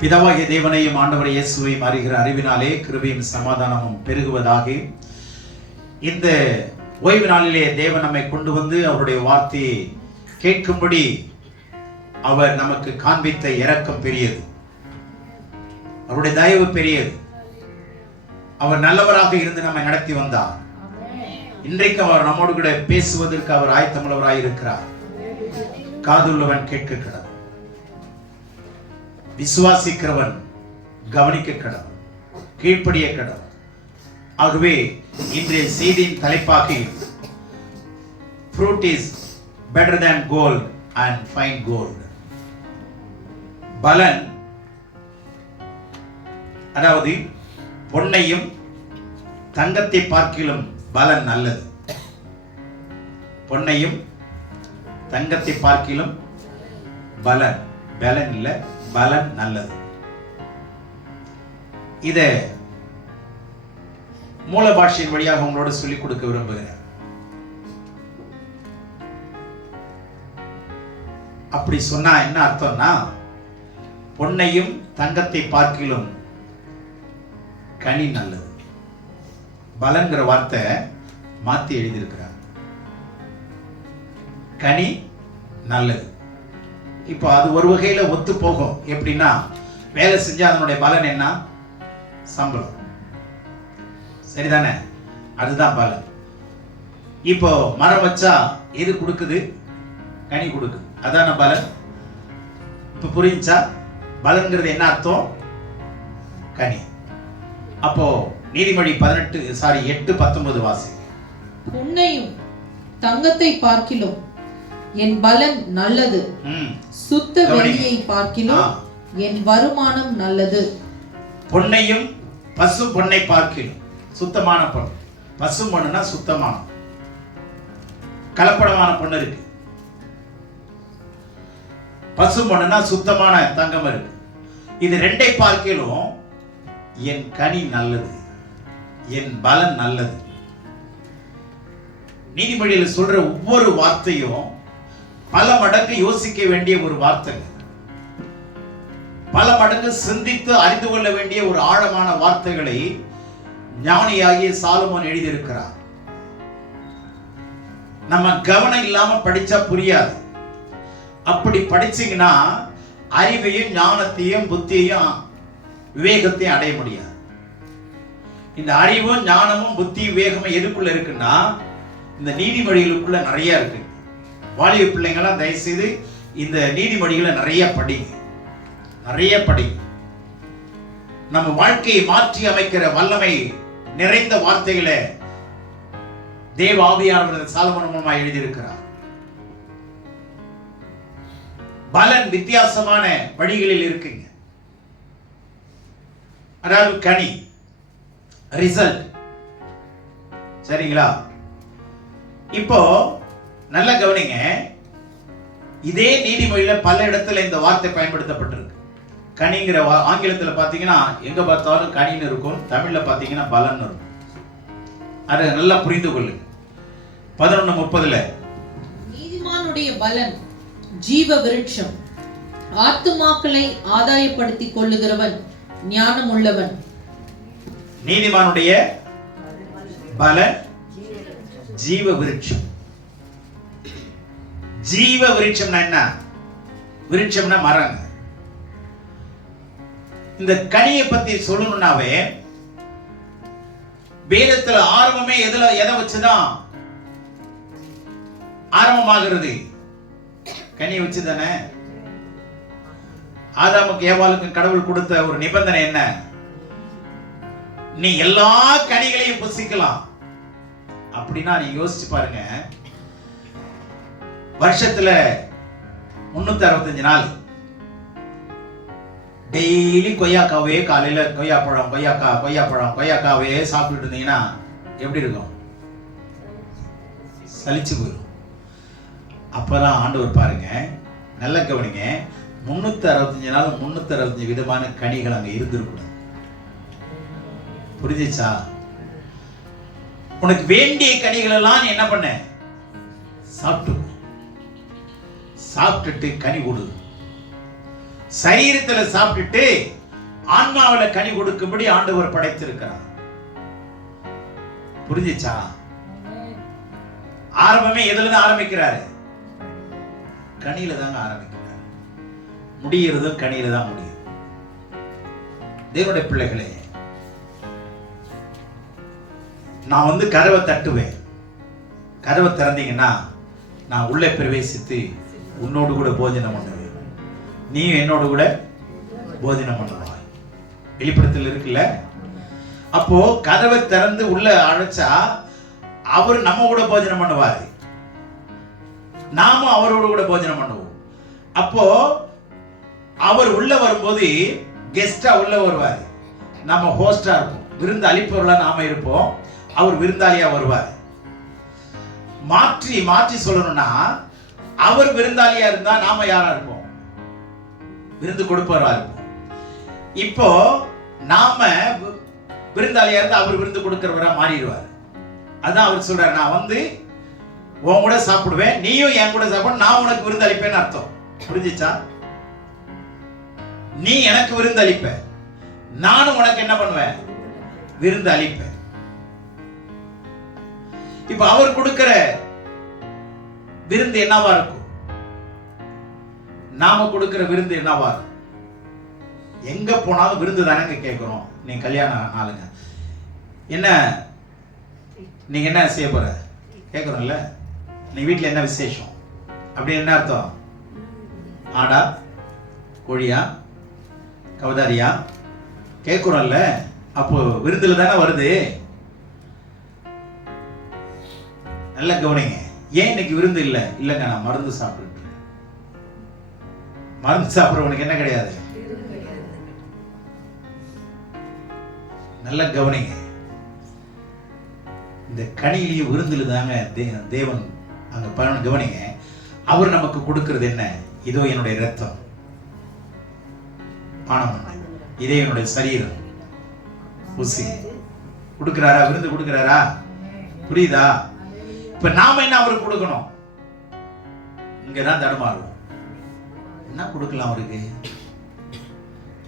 பிதாவாகிய தேவனையும் ஆண்டவர் இயேசுவையும் அறிகிற அறிவினாலே கிருபையும் சமாதானமும் பெருகுவதாக. இந்த ஓய்வு நாளிலே தேவன் நம்மை கொண்டு வந்து அவருடைய வார்த்தையை கேட்கும்படி அவர் நமக்கு காண்பித்த இரக்கம் பெரியது, அவருடைய தயவு பெரியது. அவர் நல்லவராக இருந்து நம்மை நடத்தி வந்தார். இன்றைக்கு அவர் நம்மோடு கூட பேசுவதற்கு அவர் ஆயத்தமுள்ளவராய் இருக்கிறார். காதுள்ளவன் கேட்க கடவுள், விசுவாசிக்கிறவன் கவனிக்க கடவுள், கீழ்ப்படிய கடவுள். ஆகவே இன்றைய செய்தியின் தலைப்பாக fruit is better than gold and fine gold. பலன், அதாவது பொன்னையும் தங்கத்தை பார்க்கிலும் பலன் நல்லது. பொன்னையும் தங்கத்தை பார்க்கிலும் பலன், பலன் இல்ல, பலன் நல்லது. இத மூல பாஷையின் வழியாக உங்களோட சொல்லிக் கொடுக்க விரும்புகிறேன். அப்படி சொன்னா என்ன அர்த்தம்னா, பொன்னையும் தங்கத்தை பார்க்கிலும் கனி நல்லது. பலன்கிற வார்த்தை மாத்தி எழுதியிருக்கிறார். கனி நல்லது. இப்போ அது ஒரு வகையில ஒத்து போகும். எப்படின்னா, வேலை செஞ்சா அதனுடைய பலன் என்ன? சம்பளம். சரிதானே? அதுதான் பலன். இப்போ மரம் வச்சா எது கொடுக்குது? கனி கொடுக்குது. அதான பலன். இப்ப புரிஞ்சா? பலன்கிறது என்ன அர்த்தம்? கனி. அப்போ நீதிமொழி 8:19 வாசி. பொன்னையும் தங்கத்தை பார்க்கிலும் என் பலன் நல்லது, சுத்த வெள்ளியை பார்க்கிலும் என் வருமானம் நல்லது. பொன்னையும் பசு பொன்னை பார்க்கிலும், சுத்தமான பொன். பசு பொண்ணுனா சுத்தமான, கலப்படமான பொண்ணு இருக்கு. பசு பொண்ணுனா சுத்தமான தங்கம் இருக்கு. இது ரெண்டை பார்க்கிலும் என் கனி நல்லது, என் பலன் நல்லது. நீதிமொழியில் சொல்ற ஒவ்வொரு வார்த்தையும் பல மடங்கு யோசிக்க வேண்டிய ஒரு வார்த்தை, பல மடங்கு சிந்தித்து அறிந்து கொள்ள வேண்டிய ஒரு ஆழமான வார்த்தைகளை ஞானியாகிய சாலமோன் எழுதியிருக்கிறார். நம்ம கவனம் இல்லாம படிச்சா புரியாது. அப்படி படிச்சீங்கன்னா அறிவையும் ஞானத்தையும் புத்தியையும் விவேகத்தையும் அடைய முடியாது. இந்த அறிவும் ஞானமும் புத்தி விவேகமும் எதுக்குள்ள இருக்குன்னா, இந்த நீதிமொழிகளுக்குள்ள நிறைய இருக்கு. வாலிப பிள்ளைங்களாம் தயவு செய்து இந்த நீதிமொழிகளை நிறைய படிங்க, நிறைய படி. நம்ம வாழ்க்கையை மாற்றி அமைக்கிற வல்லமை நிறைந்த வார்த்தைகளை தேவ ஆவியானவர் சாலமோன் மூலமா எழுதியிருக்கிறார். பலன் வித்தியாசமான வழிகளில் இருக்குங்க. அதாவது கனி, ரிசல்ட். சரிங்களா? இப்போ நல்ல கவனிங்க. இதே நீதிமொழியில பல இடத்துல இந்த வார்த்தை பயன்படுத்தப்பட்டிருக்கு. கனிங்கிற ஆங்கிலத்துல பாத்தீங்கன்னா எங்க பார்த்தாலும் கனின்னு இருக்கும், தமிழ்ல பாத்தீங்கன்னா பலன் இருக்கும். அதை நல்லா புரிந்து கொள்ளுங்க. 11:30 நீதிமானுடைய பலன் ஜீவ விருட்சம், ஆத்துமாக்களை ஆதாயப்படுத்திக் கொள்ளுகிறவன் ஞானம் உள்ளவன். நீதிமானுடைய பலன் ஜீவ விருட்சம். ஜீவ விருட்சம்னா என்ன? விருட்சம்னா மரங்க. இந்த கனியை பத்தி சொல்லணும்னாவே வேதத்துல ஆரம்பமே எதை வச்சுதான் ஆரம்பமாகிறது? கனியை வச்சுதானே. ஆதாமுக்கு ஏவாளுக்கும் கடவுள் கொடுத்த ஒரு நிபந்தனை என்ன? நீ எல்லா கனிகளையும் புசிக்கலாம். அப்படின்னா நீ யோசிச்சு பாருங்க, வருஷத்துல 365 நாள் டெய்லி கொய்யாக்காவே, காலையில கொய்யாப்பழம் கொய்யாக்காவே சாப்பிட்டு இருந்தீங்கன்னா எப்படி இருக்கும்? சலிச்சு போயிடும். அப்பதான் ஆண்டவர் பாருங்க, நல்ல கவனிங்க, 365 நாள் 365 விதமான கனிகள் அங்க இருந்திருக்கூடாது. புரிஞ்சிச்சா? உனக்கு வேண்டிய கனிகள் எல்லாம் நீ என்ன பண்ண? சாப்பிட்டுட்டு கனி கொடு. சரீரத்துல சாப்பிட்டுட்டு ஆன்மாவில கனி கொடுக்கும்படி ஆண்டவர் படைத்திருக்கிறார். புரிஞ்சுச்சா? ஆரம்பமே எதுல ஆரம்பிக்கிறாரு? கனியில தாங்க ஆரம்பிக்கிறார். முடியறதும் கனியில தான் முடியும். தேவனுடைய பிள்ளைகளே, நான் கதவை தட்டுவேன். கதவை திறந்தீங்கன்னா நான் உள்ளே பிரவேசித்து உன்னோடு கூட போஜனம் பண்ணுவேன், நீயும் என்னோடு கூட போஜனம் பண்ணுவாய். வெளிப்படுத்தல் இருக்குல்ல. அப்போ கதவை திறந்து உள்ள அழைச்சா அவர் நம்ம கூட போஜனம் பண்ணுவாரு, நாமும் அவரோட கூட போஜனம் பண்ணுவோம். அப்போ அவர் உள்ள வரும்போது கெஸ்டா உள்ள வருவார், நம்ம ஹோஸ்டா இருப்போம், விருந்து அளிப்பவர்களா நாம இருப்போம், அவர் விருந்தாளியா வருவார். மாற்றி மாற்றி சொல்லணும்னா அவர் விருந்தாளியா இருந்தா நாம யாரா இருப்போம்? விருந்து கொடுப்பவரா இருப்போம். இப்போ நாம விருந்தாளியா இருந்தா அவர் விருந்து கொடுக்கிறவரா மாறிடுவார். அதான் அவர் சொல்றாரு, நான் உன் கூட சாப்பிடுவேன், நீயும் என் கூட சாப்பிடு, நான் உனக்கு விருந்து அளிப்பேன்னு அர்த்தம். புரிஞ்சுச்சா? நீ எனக்கு விருந்து அளிப்ப, நானும் உனக்கு என்ன பண்ணுவேன்? விருந்து அளிப்பேன். இப்ப அவர் கொடுக்கிற விருந்து என்னவா இருக்கும்? நாம கொடுக்கிற விருந்து என்னவா இருக்கும்? எங்க போனாலும் விருந்து தானங்க கேட்கிறோம். நீங்க கல்யாணம் ஆளுங்க என்ன, நீங்க என்ன செய்ய போற கேட்கிறோம்ல, நீ வீட்டுல என்ன விசேஷம் அப்படின்னு என்ன அர்த்தம்? ஆடா, கோழியா, கவதாரியா கேட்கிறோம்ல. அப்போ விருந்துல தானே வருது. நல்ல கவனிங்க. ஏன் இன்னைக்கு விருந்து இல்லை? இல்லைங்க, நான் மருந்து சாப்பிட்டு. மருந்து சாப்பிட்றவனுக்கு என்ன கிடையாது? நல்ல கவனிங்க. இந்த கனியிலையும் விருந்துல தாங்க தேவன் அங்க கவனிங்க. அவர் நமக்கு கொடுக்கிறது என்ன? இதோ என்னுடைய ரத்தம், பானம், இதே என்னுடைய சரீரம். ருசி கொடுக்கிறாரா? விருந்து கொடுக்கிறாரா? புரியுதா? இப்ப நாம என்ன அவருக்கு கொடுக்கணும்? இங்கதான் தடுமாறுவோம். என்ன கொடுக்கலாம் அவருக்கு?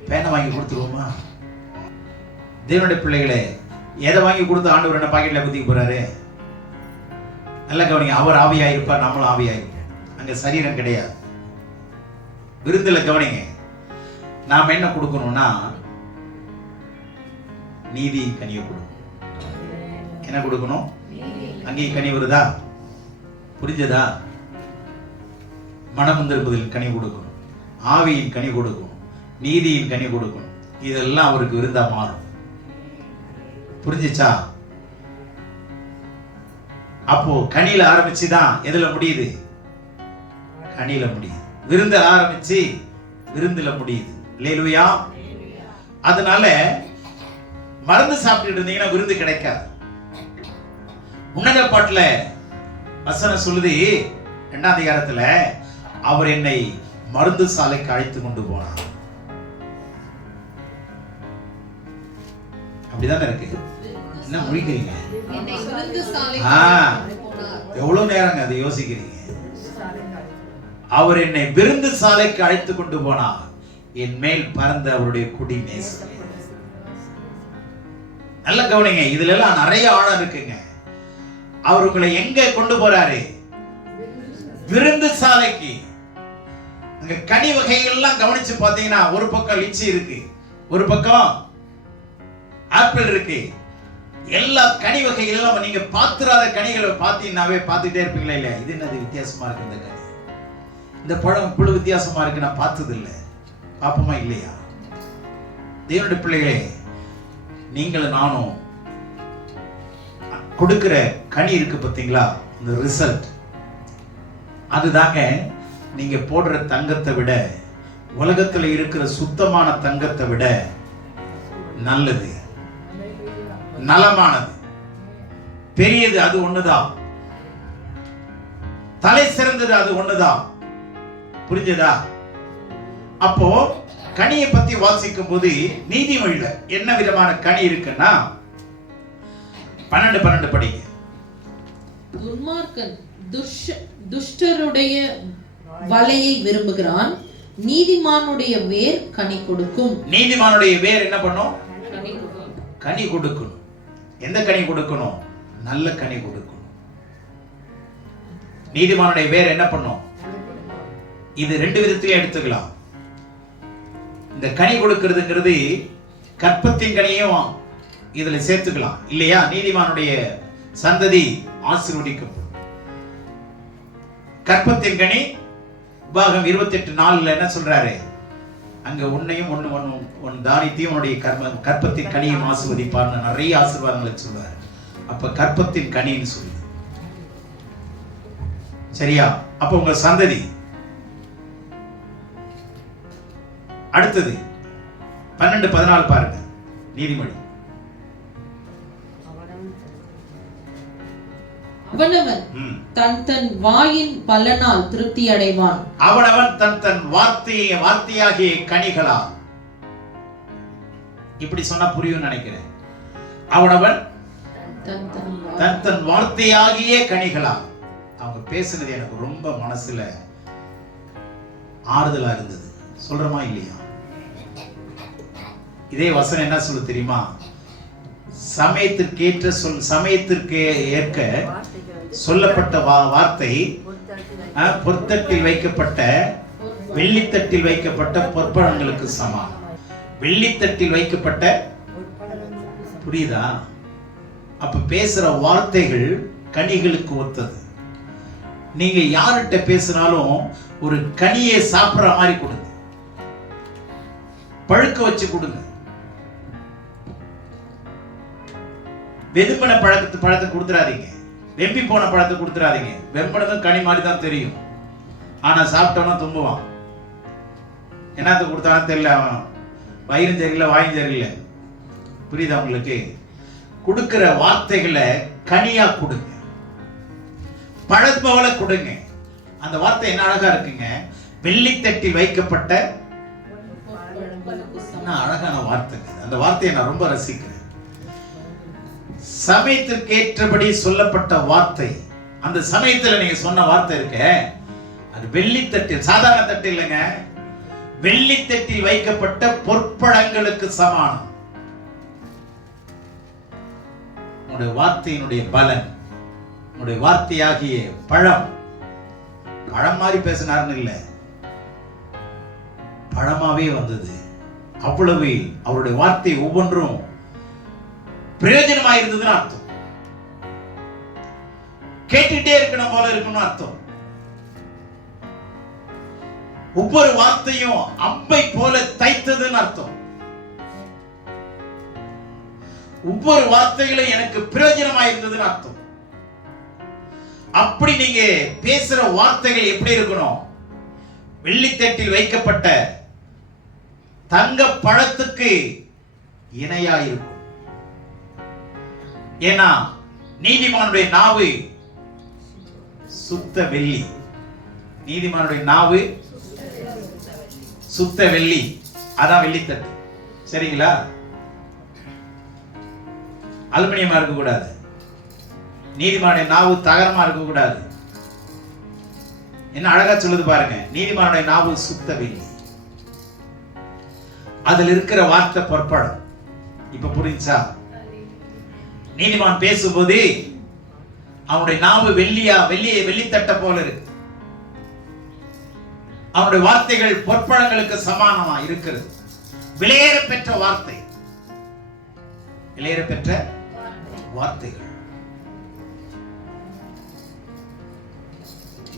பேனை வாங்கி கொடுத்துருவோமா? தேவனுடைய பிள்ளைகளே, எதை வாங்கி கொடுத்து ஆண்டவர் என்ன பாக்கெட்ல குத்திக்க போறாரு? நல்ல கவனிங்க. அவர் ஆவியாயிருப்பார், நம்மளும் ஆவியாயிருப்போம். அங்க சரீரம் கிடையாது. விருந்துல கவனிங்க. நாம என்ன கொடுக்கணும்னா நீதியின் கனியை கொடுக்கணும். என்ன கொடுக்கணும்? அங்கேயும் கனி வருதா? புரிஞ்சதா? மனம் திரும்புதலின் கனி கொடுக்கணும், ஆவியின் கனி கொடுக்கணும், நீதியின் கனி கொடுக்கணும். இதெல்லாம் அவருக்கு விருந்தா மாறும். புரிஞ்சுச்சா? அப்போ கனியில ஆரம்பிச்சுதான் எதுல முடியுது? கனியில முடியுது. விருந்துல ஆரம்பிச்சு விருந்துல முடியுது. அல்லேலூயா. அதனால மருந்து சாப்பிட்டு இருந்தீங்கன்னா விருந்து கிடைக்காது. உன்னத பாட்டுல வசனம் சொல்லுது, 2ஆம் அதிகாரத்துல, அவர் என்னை மருந்து சாலைக்கு அழைத்து கொண்டு போனார். அப்படிதானே இருக்கு. என்ன முழிக்கிறீங்க? எவ்வளவு நேரங்க அதை யோசிக்கிறீங்க? அவர் என்னை விருந்து சாலைக்கு அழைத்து கொண்டு போனார், என் மேல் பறந்த அவருடைய குடி நேசம். நல்ல கவனிங்க. இதுல எல்லாம் நிறைய ஆழம் இருக்குங்க. அவர் உங்களை எங்க கொண்டு போறாரு? விருந்து சாலைக்கு. அங்க கனி வகைகள்லாம் கவனிச்சு பாத்தீங்கன்னா, ஒரு பக்கம் லிச்சி இருக்கு, ஒரு பக்கம் ஆப்பிள் இருக்கு. எல்லா கனி வகைகளும் நீங்க பாத்துறாத கனிகளை பார்த்தீங்கன்னாவே பார்த்துட்டே இருப்பீங்களா? இல்ல, இது என்னது வித்தியாசமா இருக்கு, இந்த கனி, இந்த பழம் புழு வித்தியாசமா இருக்கு, நான் பார்த்தது இல்லை. பாப்போமா இல்லையா? தேவனுடைய பிள்ளைகளே, நீங்களும் நானும் கொடுக்கிற கனி இருக்கு பார்த்தீங்களா, இந்த ரிசல்ட், அதுதாங்க நீங்க போடுற தங்கத்தை விட, உலகத்துல இருக்கிற சுத்தமான தங்கத்தை விட நல்லது, நலமானது, பெரியது. அது ஒண்ணுதான். தலை சிறந்தது அது ஒண்ணுதான். புரிஞ்சதா? அப்போ கனியை பத்தி வாசிக்கும் போது நீதிமொழியில என்ன விதமான கனி இருக்குன்னா, 12 படிங்க. துன்மார்க்கன் துஷ்டருடைய வலையை விரும்புகிறான், நீதிமானுடைய வேர் கனி கொடுக்கும். நீதிமானுடைய வேர் என்ன பண்ணும்? கனி கொடுக்கணும். எந்த கனி கொடுக்கணும்? நல்ல கனி கொடுக்கணும். நீதிமானுடைய வேர் என்ன பண்ணும்? இது ரெண்டு விதத்திலே எடுத்துக்கலாம். இந்த கனி கொடுக்கிறதுங்கிறது கற்பத்தின் கனியும் இதுல சேர்த்துக்கலாம் இல்லையா? நீதிமானுடைய சந்ததி ஆசீர்வதிக்கப்படும். கற்பத்தின் கனி உபாகம் 28:4 என்ன சொல்றாரு? அங்க உன்னையும் உன் தானியத்தையும் உன்னுடைய கற்பத்தின் கனியும் ஆசீர்வதிப்பார்னு நிறைய ஆசீர்வாதங்களை சொல்றாரு. அப்ப கற்பத்தின் கனின்னு சொல்லு, சரியா? அப்ப உங்க சந்ததி. அடுத்தது 12:14 பாருங்க, நீதிமொழி. அவனவன் தன் தன் வாயின் பலனால் திருப்தி அடைவான். அவனவன் தன் தன் வார்த்தையாகிய கனிகளால். இப்படி சொன்னா புரியும் நினைக்கிறேன். அவனவன் தன் தன் வார்த்தையாகிய கனிகளால். அவங்க பேசுனது எனக்கு ரொம்ப மனசுல ஆறுதலா இருந்தது. சொல்றமா இல்லையா? இதே வசனம் என்ன சொல்ல தெரியுமா? சமயத்திற்கு ஏற்க சொல்லப்பட்ட வார்த்தை பொற்தட்டில் வைக்கப்பட்ட வெள்ளித்தட்டில் வைக்கப்பட்ட பொற்பழங்களுக்கு சமம். வெள்ளித்தட்டில் வைக்கப்பட்ட, புரியுதா? அப்ப பேசுற வார்த்தைகள் கனிகளுக்கு ஒத்தது. நீங்க யார்கிட்ட பேசினாலும் ஒரு கனியை சாப்பிடுற மாதிரி கொடுங்க, பழுக்க வச்சு கொடுங்க. வெதும்பின பழத்தை கொடுத்துறாதீங்க, வெம்பி போன பழத்தை கொடுத்துறாதீங்க. வெம்பனதும் கனி மாதிரி தான் தெரியும், ஆனா சாப்பிட்டோம்னா தும்புவான். என்னத்த கொடுத்தாலும் தெரியல, அவன் வயிறும் சரியில்லை வாயும் சரியில்லை. புரியுதா உங்களுக்கு? கொடுக்கிற வார்த்தைகளை கனியா கொடுங்க, பழப்பவளை கொடுங்க. அந்த வார்த்தை என்ன அழகா இருக்குங்க, வெள்ளித்தட்டில் வைக்கப்பட்ட. அழகான வார்த்தை. அந்த வார்த்தையை நான் ரொம்ப ரசிக்கிறேன். சமயத்திற்கு ஏற்றபடி சொல்லப்பட்ட வார்த்தை. அந்த சமயத்துல நீங்க சொன்ன வார்த்தை இருக்க, அது வெள்ளித்தட்டில், சாதாரண தட்டு இல்லைங்க, வெள்ளித்தட்டில் வைக்கப்பட்ட பொற்பழங்களுக்கு சமானம். உங்களுடைய வார்த்தையினுடைய பலன், உங்களுடைய வார்த்தையாகிய பழம். பழம் மாதிரி பேசினார்னு இல்லை, பழமாவே வந்தது. அவ்வளவு அவருடைய வார்த்தை ஒவ்வொன்றும் பிரயோஜனமா இருந்ததுன்னு அர்த்தம். கேட்டுட்டே இருக்கணும் போல இருக்கணும் அர்த்தம். ஒவ்வொரு வார்த்தையும் அம்பை போல தைத்ததுன்னு அர்த்தம். ஒவ்வொரு வார்த்தைகளும் எனக்கு பிரயோஜனமா இருந்ததுன்னு அர்த்தம். அப்படி நீங்க பேசுற வார்த்தைகள் எப்படி இருக்கணும்? வெள்ளித்தட்டில் வைக்கப்பட்ட தங்க பழத்துக்கு இணையா இருக்கும். ஏன்னா நீதிமானுடைய நாவு சுத்த வெள்ளி. நீதிமானுடைய நாவு சுத்த வெள்ளி, அதான் வெள்ளித்தட்டு. சரிங்களா? அலுமினியமா இருக்க கூடாது. நீதிமானுடைய நாவு தகரமா இருக்க கூடாது. என்ன அழகா சொல்லுது பாருங்க, நீதிமானுடைய நாவு சுத்த வெள்ளி, அதுல இருக்கிற வார்த்தை பொற்பழம். இப்ப புரிஞ்சா? நீதிமான் பேசும்போது அவனுடைய நாவு வெள்ளித்தட்ட போல இருக்கு. அவனுடைய வார்த்தைகள் பொற்பழங்களுக்கு சமானமா இருக்கிறது. விலையேற பெற்ற வார்த்தை, விலையேற பெற்ற வார்த்தைகள்.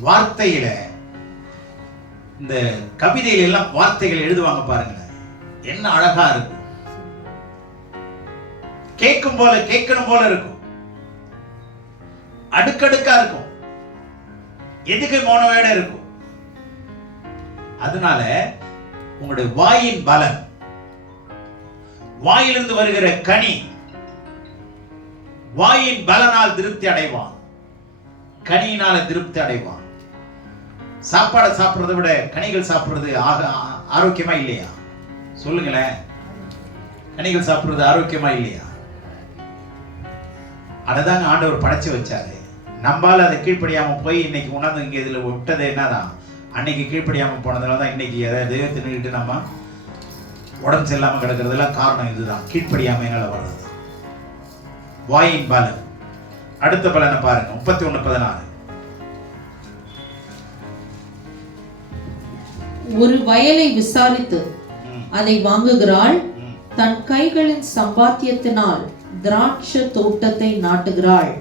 வார்த்தையில இந்த கவிதையில எல்லாம் வார்த்தைகள் எழுதுவாங்க பாருங்க, என்ன அழகா இருக்கும். கேட்கணும் போல இருக்கும். அடுக்கடுக்கா இருக்கும். எதுக்கு மௌனவேட இருக்கும். அதனால உங்களுடைய வாயின் பலன், வாயிலிருந்து வருகிற கனி, வாயின் பலனால் திருப்தி அடைவான், கனியினால திருப்தி அடைவான். சாப்பாடை சாப்பிடுறதை விட கனிகள் சாப்பிடுறது ஆரோக்கியமா இல்லையா? சொல்லுங்களேன். கனிகள் சாப்பிடுறது ஆரோக்கியமா இல்லையா? அததாங்க ஆண்டவர் படைச்சு வச்சாரு. நம்பால அதை கீழ்ப்படியாம போய் இன்னைக்கு உணர்ந்து இங்க இதுல விட்டது என்னதான் அன்னைக்கு கீழ்ப்படியாம போனதுனால தான் இன்னைக்கு எதையோ தின்னுக்கிட்டு நம்ம உடம்பு சரியில்லாம கிடக்கிறதுலாம் காரணம் இதுதான், கீழ்ப்படியாமையினால வர்றது. வாயின் பலன். அடுத்த பலனை பாருங்க, 31:16. ஒரு வயலை விசாரித்து அதை வாங்குகிறாள், தன் கைகளின் சம்பாத்தியத்தினால் திராட்சை தோட்டத்தை நாட்டுகிறாள்.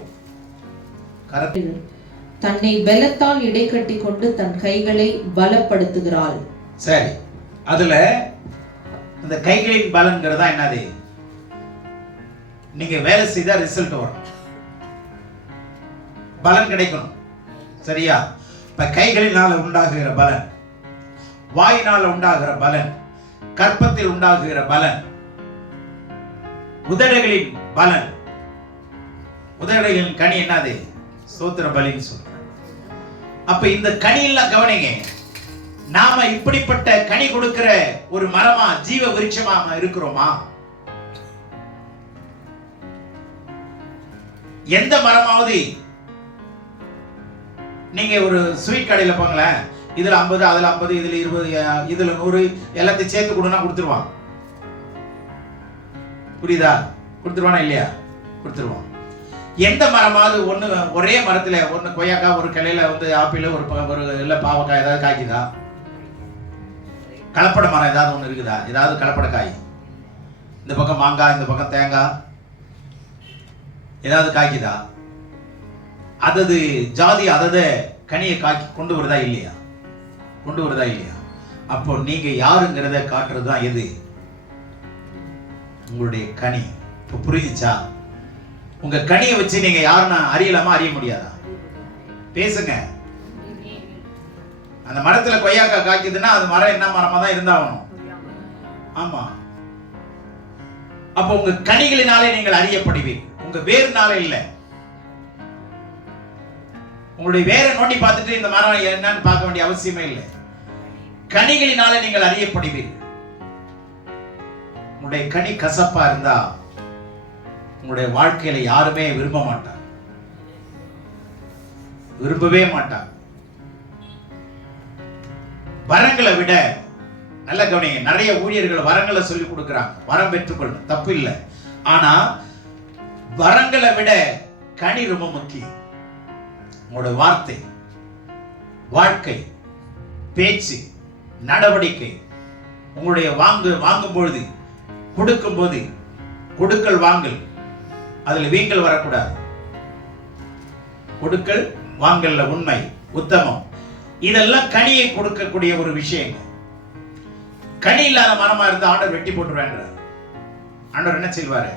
தன்னை பலத்தால் இடைக்கட்டி கொண்டு தன் கைகளை பலப்படுத்துகிறாள். சரி, அதுல இந்த கைகளின் பலன்கிறதா என்னது? நீங்க வேலை செய்தா ரிசல்ட் வரும், பலன் கிடைக்கணும். சரியா? இப்ப கைகளினால உண்டாகுகிற பலன், வாயினால உண்டாகிற பலன், கற்பத்தில் உண்டாகுகிற பலன், உதடுகளின் பலன். உதடுகளின் கனி என்னது? ஸ்தோத்திர பலின்னு சொல்ற. அப்ப இந்த கனியெல்லாம் கவனிங்க. நாம இப்படிப்பட்ட கனி கொடுக்கிற ஒரு மரமா, ஜீவ விருட்சமா இருக்கிறோமா? எந்த மரமாவது நீங்க ஒரு ஸ்வீட் கடையில போங்களேன், இதுல 50, அதுல 50, இதுல 20, இதுல 100, எல்லாத்தையும் சேர்த்து கொடுனா கொடுத்துருவான். புரியுதா? கொடுத்துருவானா இல்லையா? கொடுத்துருவான். எந்த மரமாவது ஒண்ணு, ஒரே மரத்துல ஒண்ணு கொய்யாக்காய், ஒரு கிளையில வந்து ஆப்பிள், ஒரு இல்ல பாவக்காய் ஏதாவது காய்க்குதா? கலப்பட மரம் ஏதாவது ஒண்ணு இருக்குதா? ஏதாவது கலப்பட காய்? இந்த பக்கம் மாங்காய், இந்த பக்கம் தேங்காய், ஏதாவது காய்க்குதா? அதது ஜாதி அதத கனியை காய்ச்சி கொண்டு வருதா இல்லையா? கொண்டு வருதா இல்லையா? அப்போ நீங்க யாருங்கிறத காட்டுறதுதான் எது? உங்களுடைய கனி. இப்போ புரிஞ்சுச்சா? உங்க கனியை வச்சு நீங்க யாருன்னா அறியலாமா? அறிய முடியாதா? பேசுங்க. அந்த மரத்துல கொய்யாக்காய் காய்க்குதுன்னா அது மரம் என்ன மரமா தான் இருந்தாகணும். ஆமா. அப்போ உங்க கனிகளினாலே நீங்கள் அறியப்படுவீர்கள், உங்க வேர்னால இல்ல. உங்களுடைய வேரை நோண்டி பார்த்துட்டு இந்த மரம் என்னன்னு பார்க்க வேண்டிய அவசியமே இல்லை. கனிகளினாலே நீங்கள் அறியப்படுவீர்கள். உங்களுடைய கனி கசப்பா இருந்தா உங்களுடைய வாழ்க்கையில யாருமே விரும்ப மாட்டாங்க, விரும்பவே மாட்டாங்க. வரங்களை விட, நல்ல கவனிங்க, நிறைய ஊழியர்கள் வரங்களை சொல்லி கொடுக்கிறாங்க, வரம் பெற்றுக்கொள்ள தப்பு இல்லை. ஆனா வரங்களை விட கனி ரொம்ப முக்கியம். உங்களுடைய வார்த்தை, வாழ்க்கை, பேச்சு, நடவடிக்கை, உங்களுடைய வாங்கும் பொழுது, கொடுக்கும் போது, கொடுக்கல் வாங்கல், அதுல வீங்கல் வரக்கூடாது. கொடுக்கல் வாங்கல்ல உண்மை, உத்தமம், இதெல்லாம் கனியை கொடுக்கக்கூடிய ஒரு விஷயம். கனி இல்லாத மரமா இருந்தா ஆண்டவர் வெட்டி போட்டுருவாங்க. ஆண்டவர் என்ன செய்வாரு?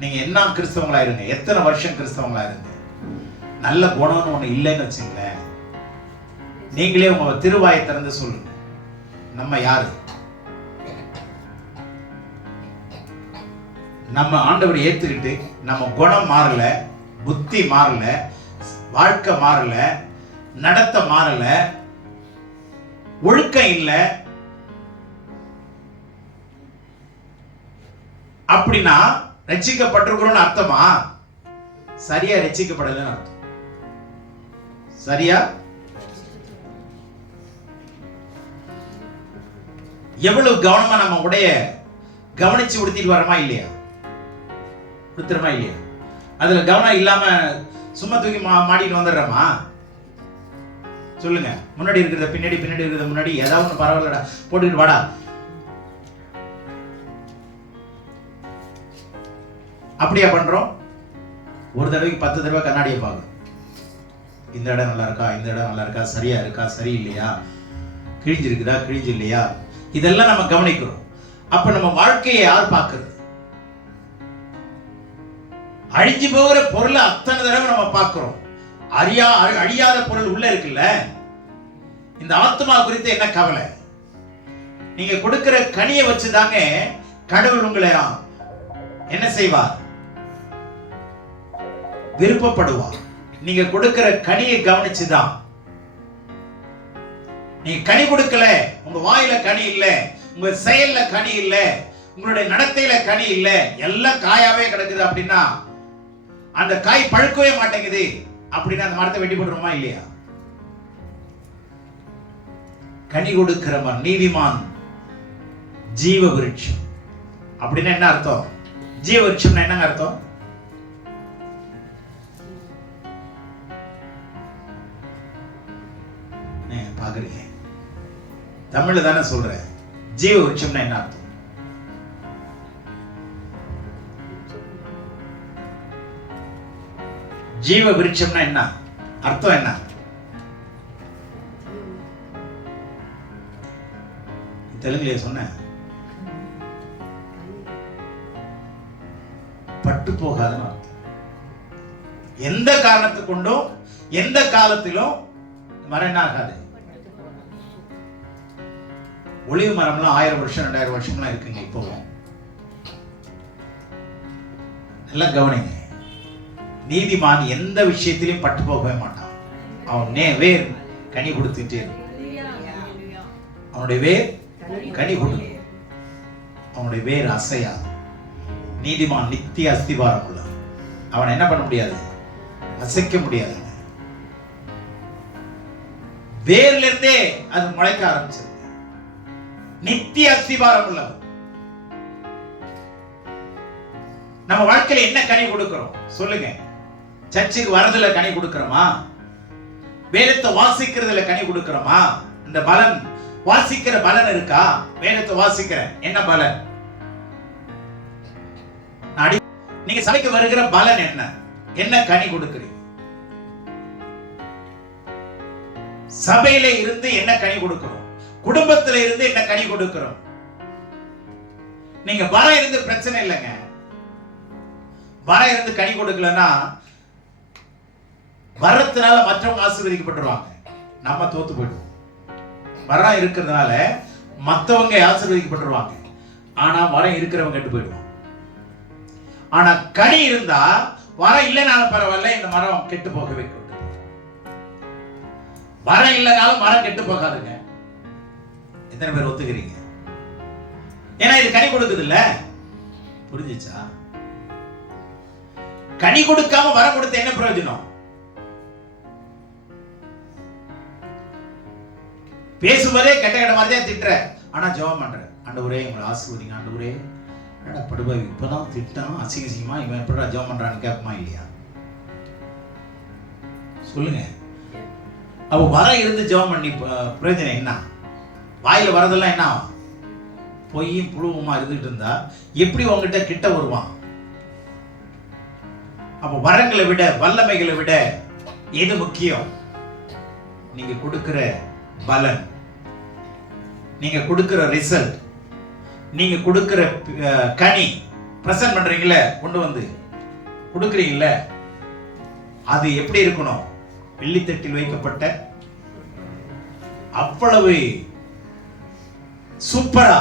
நீங்க என்ன கிறிஸ்தவங்களா இருங்க, எத்தனை வருஷம் கிறிஸ்தவங்களா இருங்க, நல்ல குணம்னு ஒண்ணு இல்லைன்னு வச்சுங்களேன், நீங்களே உங்க திருவாயை திறந்து சொல்லுங்க, நம்ம யாரு? நம்ம ஆண்டவர் ஏத்துக்கிட்டு நம்ம குணம் மாறல, புத்தி மாறல, வாழ்க்கை மாறல, நடத்த மாறல, ஒழுக்கம் இல்ல அப்படின்னா ரட்சிக்கப்பட்டிருக்கிறோம்னு அர்த்தமா? சரியா ரட்சிக்கப்படலன்னு அர்த்தம். சரியா? எவ்வளவு கவனமா நம்ம உடைய கவனிச்சு உடுத்திட்டு வரமா இல்லையா? உடுத்துறமா இல்லையா? அதுல கவனம் இல்லாம சும்மா தூக்கி மாடிட்டு வந்துடுறோமா? சொல்லுங்க. முன்னாடி இருக்கிறத பின்னாடி, பின்னாடி இருக்கிறத முன்னாடி, ஏதாவது ஒண்ணு பரவாயில்லடா போட்டுக்கிட்டு வாடா. அப்படியா பண்றோம்? ஒரு தடவைக்கு 10 தடவை கண்ணாடியை பார்க்கணும். இந்த இடம் நல்லா இருக்கா, இந்த இடம் நல்லா இருக்கா, சரியா இருக்கா, சரி இல்லையா, கிழிஞ்சிருக்குதா, கிழிஞ்சு இல்லையா, இதெல்லாம் நம்ம கவனிக்கிறோம். அப்ப நம்ம வாழ்க்கையை யார் பார்க்கிறது? அழிஞ்சு போகிற பொருளை அத்தனை தடவை நம்ம பார்க்கிறோம். அழியாத பொருள் உள்ள இருக்குல்ல, இந்த ஆத்மா குறித்து என்ன கவலை? நீங்க கொடுக்கிற கனியை வச்சுதாங்க கடவுள் உங்களை என்ன செய்வார்? விருப்பப்படுவார். நீங்க கொடுக்கிற கனியை கவனிச்சுதான். நீங்க கனி கொடுக்கல, உங்க வாயில கனி இல்ல, உங்க செயல்ல கனி இல்ல, உங்களுடைய நடத்தையில கனி இல்ல, எல்லாம் காயாவே கிடக்குது அப்படின்னா அந்த காய் பழுக்கவே மாட்டேங்குது. அப்படின்னா அந்த மரத்தை வெட்டி போட்டுருமா இல்லையா? கனி கொடுக்கிறவன் நீதிமான் ஜீவ விருட்சம். அப்படின்னா என்ன அர்த்தம்? ஜீவ விருட்சம்னா என்னங்க அர்த்தம்? பாக்குறீங்க, தமிழ்ல தானே சொல்றேன். ஜீவ விருட்சம்னா என்ன அர்த்தம்? ஜீவ விருட்சம்னா என்ன அர்த்தம்? என்ன தெலுங்குல சொன்ன? பட்டு போகாதுன்னு அர்த்தம். எந்த காரணத்தை கொண்டும் எந்த காலத்திலும் மரம் என்ன ஆகாது. ஒளிவு மரம்லாம் 1000 வருஷம் 2000 வருஷம்லாம் இருக்குங்க. இப்போவும் நல்லா கவனிங்க. நீதிமான் எந்த விஷயத்திலையும் பட்டு போகவே மாட்டான். அவன் வேர் கனி கொடுத்துட்டே அவனுடைய வேர் கனி கொடுக்கும். அவனுடைய வேர் அசையாது. நீதிமான் நித்திய அஸ்திவாரம் உள்ள. அவன் என்ன பண்ண முடியாது? அசைக்க முடியாது. வேர்ல இருந்தே அது முளைக்க ஆரம்பிச்சது. நித்திய அஸ்திவாரம் உள்ளவன். நம்ம வாழ்க்கையில என்ன கனி கொடுக்கிறோம் சொல்லுங்க? சர்ச்சுக்கு வரதுல கனி கொடுக்கிறோமா? வேதத்தை வாசிக்கிறதுல கனி கொடுக்கிறோமா? இந்த பலன், வாசிக்கிற பலன் இருக்கா? வேதத்தை வாசிக்கிற என்ன பலன்? நீங்க சபைக்கு வருகிற பலன் என்ன? என்ன கனி கொடுக்கிறீங்க? சபையில இருந்து என்ன கனி கொடுக்கிறோம்? குடும்பத்தில இருந்து என்ன கனி கொடுக்கிறோம்? நீங்க வர இருந்து பிரச்சனை இல்லைங்க. வர இருந்து கனி கொடுக்கலன்னா வரத்தினால மற்றவங்க ஆசீர்வதிக்கப்பட்டுருவாங்க, நம்ம தோத்து போயிடுவோம். வரம் இருக்கிறதுனால மற்றவங்க ஆசீர்வதிக்கப்பட்டுருவாங்க, ஆனா வரம் இருக்கிறவங்க கெட்டு போயிடுவாங்க. ஆனா கனி இருந்தா வரம் இல்லைனாலும் பரவாயில்ல, இந்த மரம் கெட்டு போக வைக்கும். வரம் இல்லைனாலும் மரம் கெட்டு போகாதுங்க. எத்தனை பேர் ஒத்துக்கிறீங்க? ஏன்னா இது கனி கொடுக்குது இல்ல. புரிஞ்சுச்சா? கனி கொடுக்காம வரம் கொடுத்த என்ன பிரயோஜனம்? பேசுவதே கெட்ட கெட்ட மாதிரி தான் திட்டுற, ஆனா ஜெபம் பண்ற. ஆண்டவரே உங்களை ஆசீர்வதிங்க. ஆண்டவரே என்னடா படுபாவி இப்பதான் திட்டான், அசிங்கமா இவன் எப்படா ஜெபம் பண்றான்னு கேட்பமா இல்லையா? சொல்லுங்க. அப்ப வர இருந்து ஜெபம் பண்ணி பிரயோஜனம் என்ன? வாயில வரதெல்லாம் என்ன ஆகும்? பொய்யும் புழுவுமா இருந்துட்டு இருந்தா எப்படி உங்ககிட்ட கிட்ட வருவான்? அப்ப வரங்களை விட வல்லமைகளை விட எது முக்கியம்? நீங்க கொடுக்கிற பலன், நீங்க கொடுக்கிற ரிசல்ட், நீங்க கொடுக்கிற கனி, பிரசன்ட் பண்றீங்கல்ல, கொண்டு வந்து கொடுக்குறீங்கல்ல, அது எப்படி இருக்கணும்? வெள்ளித்தட்டில் வைக்கப்பட்ட அவ்வளவு சூப்பரா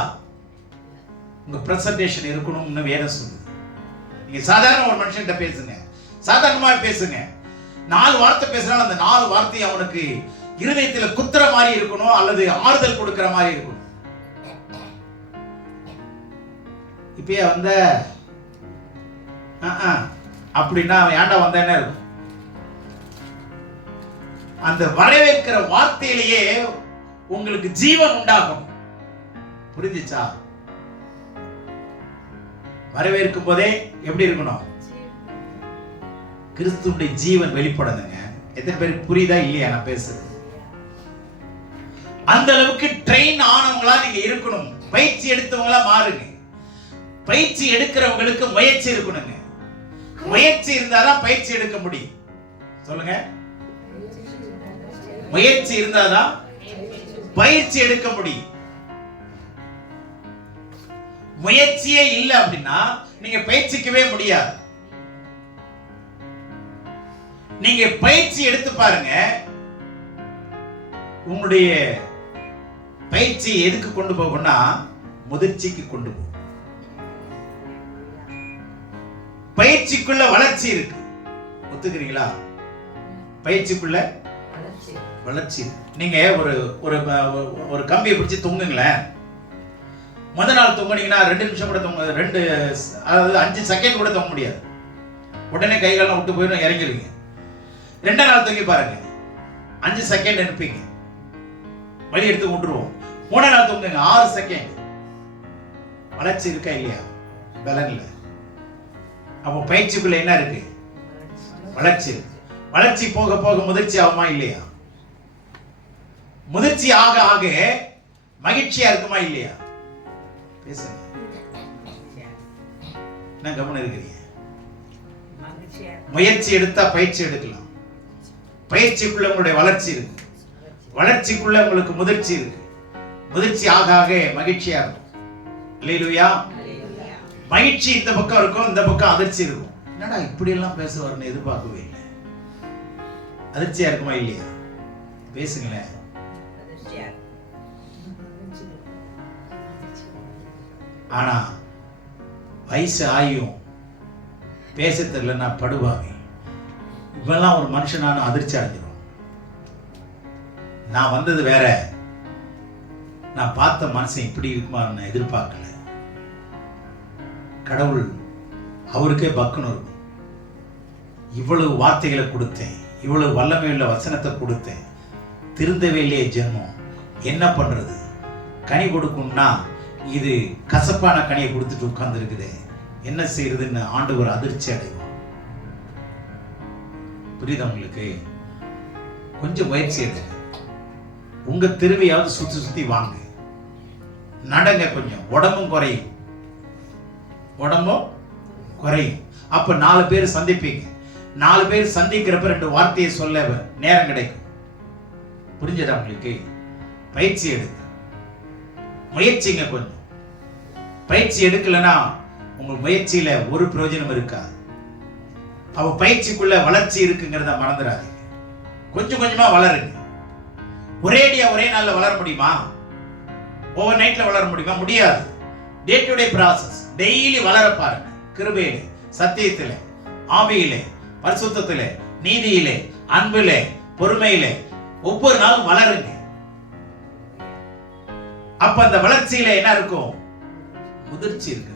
உங்க பிரசன்டேஷன் இருக்கணும்னு வேதம் சொல்லுது. நீங்க சாதாரண ஒரு மனுஷன்கிட்ட பேசுங்க, சாதாரணமா பேசுங்க. 4 வார்த்தை பேசினாலும் அந்த 4 வார்த்தை அவனுக்கு இருதயத்துல குத்துற மாதிரி இருக்கணும், அல்லது ஆறுதல் கொடுக்கிற மாதிரி இருக்கணும். இப்பயே வந்த அப்படின்னா அவன் ஏன்டா வந்த என்ன இருக்கும்? அந்த வரவேற்கிற வார்த்தையிலேயே உங்களுக்கு ஜீவன் உண்டாகும். புரிஞ்சுச்சா? வரவேற்கும் போதே எப்படி இருக்கணும்? கிறிஸ்துவுடைய ஜீவன் வெளிப்படுதுங்க. எத்தனை பேருக்கு புரியுதா இல்லையா நான் பேசுறது? அந்த அளவுக்கு ட்ரெயின் ஆனவங்களா நீங்க இருக்கணும். பயிற்சி எடுத்தவங்களா மாறுங்க. பயிற்சி எடுக்கிறவங்களுக்கு முயற்சி இருக்கணுங்க. முயற்சி இருந்தாதான் பயிற்சி எடுக்க முடியும். சொல்லுங்க. முயற்சி இருந்தாதான் பயிற்சி எடுக்க முடியும். முயற்சியே இல்லை அப்படின்னா நீங்க பயிற்சிக்கவே முடியாது. நீங்க பயிற்சி எடுத்து பாருங்க. உங்களுடைய பயிற்சி எதுக்கு கொண்டு போகும்னா முதிர்ச்சிக்கு கொண்டு போகும். பயிற்சிக்குள்ள வளர்ச்சி இருக்கு. ஒத்துக்கிறீங்களா? பயிற்சிக்குள்ள வளர்ச்சி. நீங்க ஒரு கம்பியை பிடிச்சி தொங்குங்களேன். முதல் நாள் தொங்குனீங்கன்னா 2 நிமிஷம் கூட தொங்க, 5 செகண்ட் கூட தொங்க முடியாது. உடனே கைகாலம் விட்டு போயிடும், இறங்கிடுவீங்க. 2ஆம் நாள் தூங்கி பாருங்க, 5 செகண்ட் அனுப்பிங்க, வழி எடுத்து விட்டுருவோம். 3ஆம் நாள் தூங்குங்க, 6 செகண்ட். வளர்ச்சி இருக்கா இல்லையா? பலன்ல. அப்போ பயிற்சிக்குள்ள என்ன இருக்கு? வளர்ச்சி. வளர்ச்சி போக போக முதிர்ச்சி ஆகுமா இல்லையா? முதிர்ச்சி ஆக ஆக மகிழ்ச்சியா இருக்குமா இல்லையா? பேசுங்க, என்ன கவனம் இருக்கிறீங்க? முயற்சி எடுத்தா பயிற்சி எடுக்கலாம். பயிற்சிக்குள்ள உங்களுடைய வளர்ச்சி இருக்கு, வளர்ச்சிக்குள்ள உங்களுக்கு முதிர்ச்சி இருக்கு. முதிர்ச்சி ஆக ஆக மகிழ்ச்சியா இருக்கும். அல்லேலூயா. மகிழ்ச்சி இந்த பக்கம் இருக்கும், இந்த பக்கம் அதிர்ச்சி இருக்கும். என்னடா இப்படி எல்லாம் பேசுவாருன்னு எதிர்பார்க்கவே இல்லை. அதிர்ச்சியா இருக்குமா இல்லையா? பேசுங்களேன். ஆனா வயசு ஆயும் பேச தெரியலன்னா படுவாங்க. இவெல்லாம் ஒரு மனுஷனான அதிர்ச்சி அடைஞ்சிடும். நான் வந்தது வேற, நான் பார்த்த மனுஷன் இப்படி இருக்குமான்னு நான் எதிர்பார்க்கல. கடவுள் அவருக்கே பக்குன்னு இருக்கும். இவ்வளவு வார்த்தைகளை கொடுத்தேன், இவ்வளவு வல்லமையுள்ள வசனத்தை கொடுத்தேன், திருந்தவே இல்லையே ஜென்மம், என்ன பண்றது? கனி கொடுக்கும்னா இது கசப்பான கனியை கொடுத்துட்டு உட்கார்ந்து இருக்குது, என்ன செய்யறதுன்னு ஆண்டவர் அதிர்ச்சி அடைவார். புரியுதா உங்களுக்கு? கொஞ்சம் முயற்சி எடுங்க. உங்க தெருவையாவது சுத்தி சுத்தி வாங்க, நடங்க, கொஞ்சம் உடம்பும் குறையும், உடம்பும் குறையும். அப்ப 4 பேர் சந்திப்பீங்க. 4 பேர் சந்திக்கிறப்ப 2 வார்த்தையை சொல்ல நேரம் கிடைக்கும். புரிஞ்சதா உங்களுக்கு? பயிற்சி எடுங்க, முயற்சிங்க. கொஞ்சம் பயிற்சி எடுக்கலன்னா உங்க முயற்சியில ஒரு பிரயோஜனம் இருக்காது. அவ பயிற்சிக்குள்ள வளர்ச்சி இருக்குங்கிறத மறந்துடாதீங்க. கொஞ்சம் கொஞ்சமா வளருங்க. ஒரேடியா ஒரே நாள்ல வளர முடியுமா? ஓவர் நைட்ல வளர முடியுமா? முடியாது. Day to day process. Daily வளர பாருங்க. கிருபையிலே, சத்தியத்திலே, ஆவியிலே, பரிசுத்தத்திலே, நீதியிலே, அன்பிலே, பொறுமையிலே ஒவ்வொரு நாளும் வளருங்க. அப்ப அந்த வளர்ச்சியில என்ன இருக்கும்? முதிர்ச்சி இருக்கு.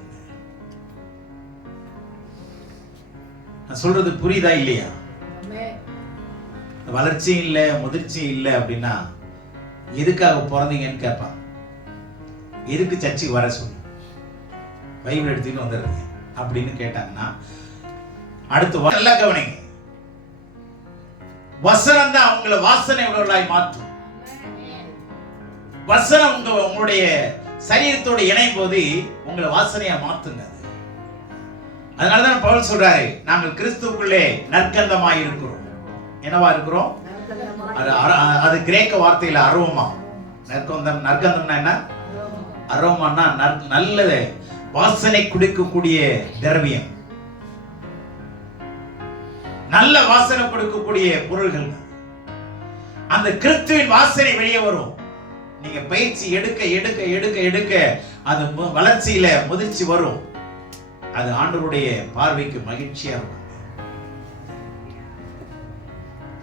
நான் சொல்றது புரியுதா இல்லையா? வளர்ச்சி இல்ல, முதிர்ச்சி இல்ல அப்படின்னா எதுக்காக பிறந்தீங்கன்னு கேட்பாங்க. எதுக்கு சர்ச்சுக்கு வர சொல்லி பைபிள் எடுத்துட்டு வந்துடுறீங்க அப்படின்னு கேட்டாங்கன்னா அடுத்து நல்லா கவனிங்க. வசனம் தான் அவங்கள வாசனை உள்ளவர்களாய் மாற்றும். வசனம் உங்களுடைய சரீரத்தோடு இணையும் போது உங்களை வாசனையா மாத்துங்க. அதனாலதான் பவுல் சொல்றாரு, நாங்கள் கிறிஸ்துவுக்குள்ளே நற்கந்தமாய் இருக்கிறோம். என்னவா இருக்கிறோம்? அது கிரேக்க வார்த்தையில அரோமா. நற்கந்தம், நற்கந்தம்னா என்ன? அரோமான்னா நல்ல வாசனை கொடுக்கக்கூடிய திரவியம், நல்ல வாசனை கொடுக்கக்கூடிய பொருள்கள். அந்த கிறிஸ்துவின் வாசனை வெளியே வரும். நீங்க பயிற்சி எடுக்க எடுக்க எடுக்க எடுக்க அது வளர்ச்சியில முதிர்ச்சி வரும். அது ஆண்டவருடைய பார்வைக்கு மகிழ்ச்சியா இருக்கும்.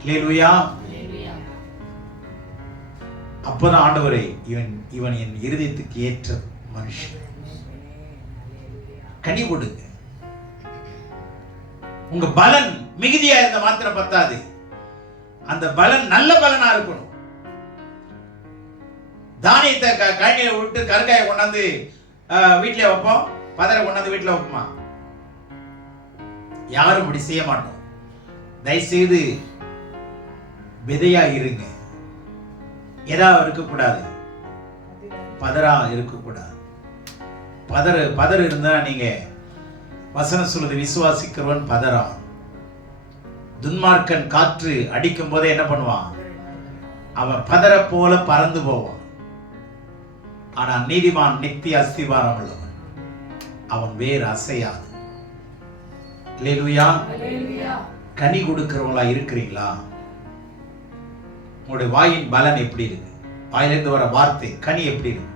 அல்லேலூயா. அப்பதான் ஆண்டவரே, இவன் என் இருதயத்துக்கு ஏற்ற மனுஷன். கனி கொடுங்க. உங்க பலன் மிகுதியா இருந்த மாத்திரம் பத்தாது, அந்த பலன் நல்ல பலனா இருக்கணும். தானியத்தை கழனியை விட்டு கருங்காயை கொண்டாந்து வீட்டிலே வைப்போம், பதரை கொண்டாந்து வீட்டில் வைப்போமா? யாரும் இப்படி செய்ய மாட்டோம். தயவுசெய்து விதையா இருங்க. எதா இருக்கக்கூடாது, பதரா இருக்கக்கூடாது. பதறு இருந்தா நீங்க வசனம் சொல்லுது, விசுவாசிக்கிறவன் பதறா. துன்மார்க்கன் காற்று அடிக்கும் போதே என்ன பண்ணுவான்? அவன் பதற போல பறந்து போவான். ஆனா நீதிமான் நித்திய அஸ்திவாரம் உள்ளவன், அவன் வேறு அசையாது. அல்லேலூயா. கனி கொடுக்கிறவங்களா இருக்கிறீங்களா? உங்களுடைய வாயின் பலன் எப்படி இருக்கு? வாயிலிருந்து வர வார்த்தை கனி எப்படி இருக்கு?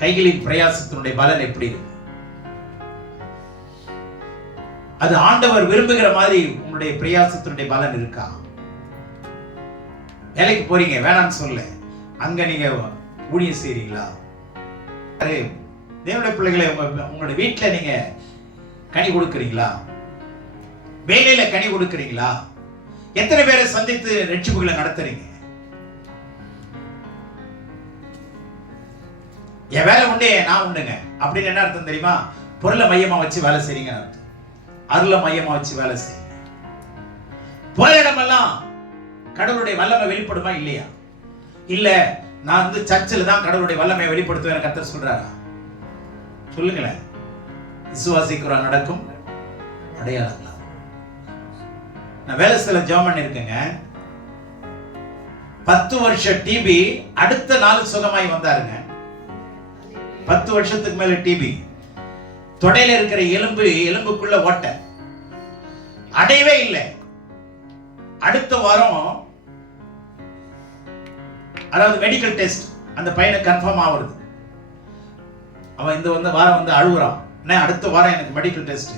கைகளின் பிரயாசத்தினுடைய பலன் எப்படி இருக்கு? அது ஆண்டவர் விரும்புகிற மாதிரி உங்களுடைய பிரயாசத்தினுடைய பலன் இருக்கா? வேலைக்கு போறீங்க, வேணான்னு சொல்ல, அங்க நீங்க ஊழியம் செய்றீங்களா? தேவனுடைய பிள்ளைகளை உங்களுடைய வீட்டுல நீங்க கனி கொடுக்கிறீங்களா? வேலையில கனி கொடுக்கிறீங்களா? எத்தனை பேரை சந்தித்து ரட்சிப்புகளை நடத்துறீங்க? என் வேலை உண்டே, நான் உண்டுங்க அப்படின்னு என்ன அர்த்தம் தெரியுமா? பொருளை மையமா வச்சு வேலை செய்றீங்க அர்த்தம். அருளை மையமா வச்சு வேலை செய்யுங்க. போற இடமெல்லாம் கடவுளுடைய வல்லமை வெளிப்படுமா இல்லையா? இல்ல நான் வந்து சர்ச்சில் தான் கடவுளுடைய வல்லமையை வெளிப்படுத்துவேன் கர்த்தர் சொல்றாரா? சொல்லுங்களேன். விசுவாசிக்கிறோம் நடக்கும் அடையாளங்களா? நான் வேலை சில ஜெபம் பண்ணிருக்கேங்க. 10 வருஷம் டிபி, அடுத்த நாள் சுகமாய் வந்தாருங்க. 10 வருஷத்துக்கு மேல டிபி, தொடையில இருக்கிற எலும்புக்குள்ள ஓட்டை அடையவே இல்லை. அடுத்த வாரம் அதாவது மெடிக்கல் டெஸ்ட், அந்த பையனை கன்ஃபார்ம் ஆகுது. அவன் இந்த வாரம் வந்து அழுகுறான், அடுத்த வாரம் எனக்கு மெடிக்கல் டெஸ்ட்.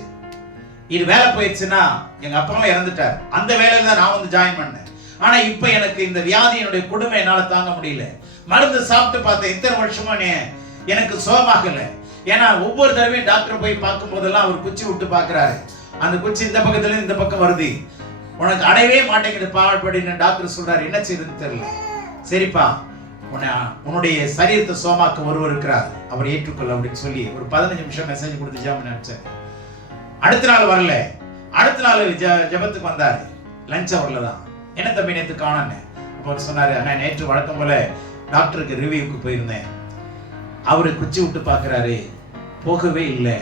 இது வேலை போயிடுச்சுன்னா எங்க அப்பாவும் இறந்துட்டார், அந்த வேலையில தான் நான் வந்து ஜாயின் பண்ணேன். ஆனா இப்ப எனக்கு இந்த வியாதியினுடைய கொடுமை என்னால தாங்க முடியல. மருந்து சாப்பிட்டு பார்த்தேன், இத்தனை வருஷமா எனக்கு சுகமாகல. ஏன்னா ஒவ்வொரு தடவையும் டாக்டர் போய் பார்க்கும் போதெல்லாம் அவர் குச்சி விட்டு பாக்குறாரு. அந்த குச்சி இந்த பக்கத்துல இந்த பக்கம் வருது, உனக்கு அடையவே மாட்டேங்குது பாழ்படின்னு டாக்டர் சொல்றாரு. என்ன செய்யுதுன்னு தெரியல. சரிப்பா, உன்னுடைய சரீரத்தை சோமாக்க ஒருவர் இருக்கிறார், அவர் ஏற்றுக்கொள்ள அப்படின்னு சொல்லி ஒரு 15 நிமிஷம் மெசேஜ் கொடுத்து ஜெபம் நினைச்சேன். அடுத்த நாள் வரல. அடுத்த நாள் ஜெபத்துக்கு வந்தாரு, லஞ்ச் அவர்ல தான். என்ன தம்பி நேற்று காணன்னு அப்போ சொன்னாரு, அண்ணா நேற்று வழக்கம் போல டாக்டருக்கு ரிவ்யூக்கு போயிருந்தேன், அவரு குச்சி விட்டு பாக்குறாரு, போகவே இல்லை.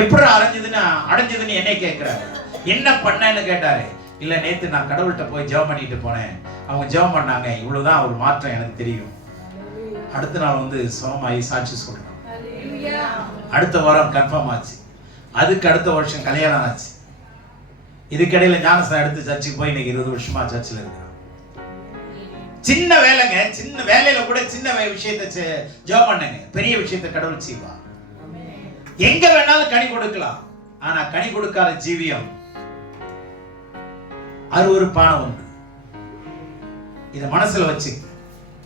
எப்படி அடைஞ்சதுன்னு என்னை கேட்கிறாரு. என்ன பண்ணேன்னு கேட்டாரு. இல்ல நேத்து நான் கடவுள்கிட்ட போய் ஜெபம் பண்ணிட்டு போனேன், அவங்க ஜெபம் பண்ணாங்க, இவ்வளவுதான் ஒரு மாற்றம் எனக்கு தெரியும். அடுத்த நாள் வந்து சுகமாயி சாட்சி சொல்றேன். அடுத்த வாரம் கன்ஃபார்ம் ஆச்சு. அதுக்கு அடுத்த வருஷம் கல்யாணம் ஆச்சு. இதுக்கிடையில ஞானஸ்தானம் எடுத்து சர்ச்சுக்கு போய் இன்னைக்கு 20 வருஷமா சர்ச்சில் இருக்கிறான். சின்ன வேலைங்க, சின்ன வேலையில கூட சின்ன விஷயத்தை ஜெபம் பண்ணுங்க, பெரிய விஷயத்தை கடவுள் செய்வா. எங்க வேணாலும் கனி கொடுக்கலாம். ஆனா கனி கொடுக்காத ஜீவியம் அருவருப்பான ஒன்று. இத மனசுல வச்சு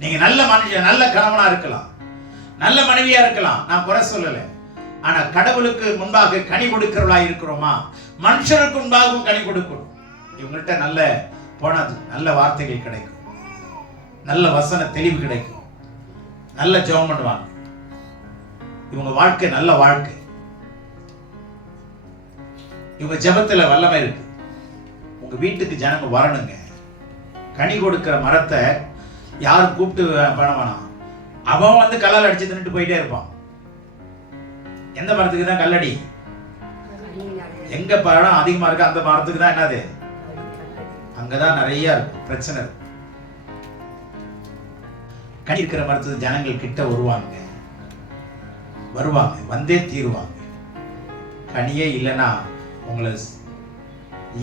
நீங்க நல்ல மனுஷன், நல்ல கணவனா இருக்கலாம், நல்ல மனைவியா இருக்கலாம், நான் குறை சொல்லல. ஆனா கடவுளுக்கு முன்பாக கனி கொடுக்கிறவளா இருக்கிறோமா? மனுஷருக்கு முன்பாகவும் கனி கொடுக்கணும். இவங்கள்ட்ட நல்ல போனது நல்ல வார்த்தைகள் கிடைக்கும், நல்ல வசன தெளிவு கிடைக்கும், நல்ல ஜெபம் பண்ணுவாங்க. இவங்க வாழ்க்கை நல்ல வாழ்க்கை. இவங்க ஜெபத்துல வல்லமை இருக்கு. உங்க வீட்டுக்கு ஜனங்க வரணுங்க. கனி கொடுக்கிற மரத்தை யாரும் கூப்பிட்டு பண்ண வேணாம். அவன் வந்து கல்லால் அடிச்சு தின்னுட்டு போயிட்டே இருப்பான். எந்த மரத்துக்கு தான் கல்லடி? எங்க பழம் அதிகமா இருக்கு அந்த மரத்துக்கு தான் என்னது, அங்கதான் நிறைய இருக்கு பிரச்சனை இருக்கு. கனி இருக்கிற மரத்துக்கு ஜனங்கள் கிட்ட வருவாங்க, வந்தே தீருவாங்க. கனியே இல்லைன்னா உங்களை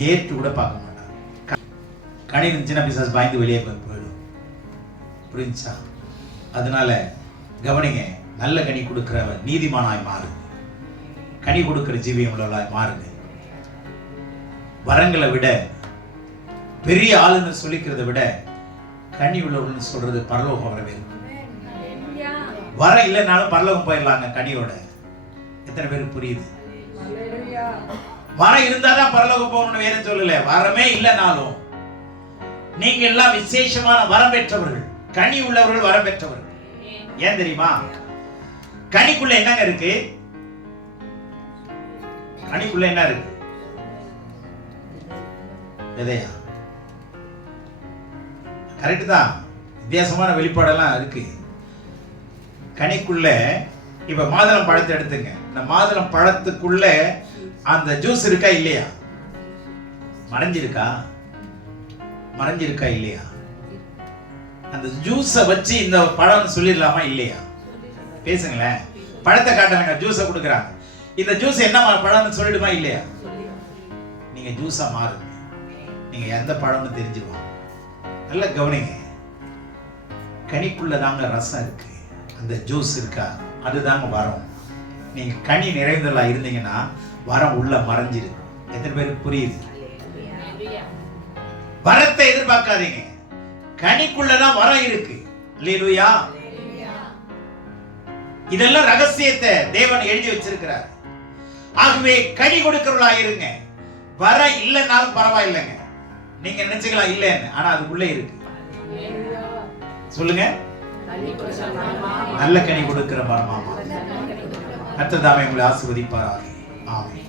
ஏற்று கூட பார்க்க மாட்டாங்க. கனி இருந்துச்சுன்னா பிசாசு பயந்து வெளியே போயிடும். புரிஞ்சா? அதனால கவனிங்க, நல்ல கனி கொடுக்கிறவர் நீதிமானாய் மாறுங்க, கனி கொடுக்கிற ஜீவியம் உள்ளவர்களாய் மாறுங்க. வரங்களை விட, பெரிய ஆளுன்னு சொல்லிக்கிறத விட கனி உள்ளவர்கள் சொல்றது பரலோகம் வரவே. வர இல்லைனாலும் பரலோகம் போயிடலாங்க கனியோட. எத்தனை பேருக்கு புரியுது? வரம் இருந்தாதான் பரலோகம் போகணும்னு வேற சொல்லல. வரமே இல்லைனாலும் நீங்க எல்லாம் விசேஷமான வரம் பெற்றவர்கள், கனி உள்ளவர்கள், வரம் பெற்றவர்கள். ஏன் தெரியுமா? கனிக்குள்ள என்னங்க இருக்கு? கனிக்குள்ள என்ன இருக்கு? விதையா? கரெக்ட் தான். வித்தியாசமான வெளிப்பாடெல்லாம் இருக்கு கனிக்குள்ள. இப்ப மாதுளம் பழத்தை எடுத்துங்க. இந்த மாதுளம் பழத்துக்குள்ள அந்த ஜூஸ் இருக்கா இல்லையா? மறைஞ்சிருக்கா இல்லையா? அந்த ஜூஸை வச்சு இந்த பழம் சொல்லிடலாமா இல்லையா? பேசுங்களேன். பழத்தை காட்டுறாங்க, ஜூஸை கொடுக்குறாங்க. இந்த ஜூஸ் என்ன பழம்னு சொல்லிடுமா இல்லையா? நீங்க ஜூஸா மாறுங்க, நீங்க எந்த பழம்னு தெரிஞ்சிருவாங்க. நல்ல கவனிங்க. கனிக்குள்ளதாங்க ரசம் இருக்கு, அந்த ஜூஸ் இருக்கா, அதுதாங்க வரும். நீங்க கனி நிறைந்தலா இருந்தீங்கன்னா வரம் உள்ள மறைஞ்சிருக்கு. எத்தனை பேருக்கு புரியுது? வரத்தை எதிர்பார்க்காதீங்க, கனிக்குள்ளதான் வரம் இருக்கு. அல்லேலூயா. இதெல்லாம் ரகசியத்தை தேவன் எழுதி வச்சிருக்கிறார். ஆகவே கனி கொடுக்கிறவர்களா இருங்க. வர இல்லைன்னாலும் பரவாயில்லைங்க, நீங்க நினைச்சுக்கலாம் இல்லைன்னு, ஆனா அதுக்குள்ளே இருக்கு. சொல்லுங்க, நல்ல கனி கொடுக்கிற மரமாமா. கர்த்தர் தாமே உங்களை ஆசீர்வதிப்பாராக. ஆமென்.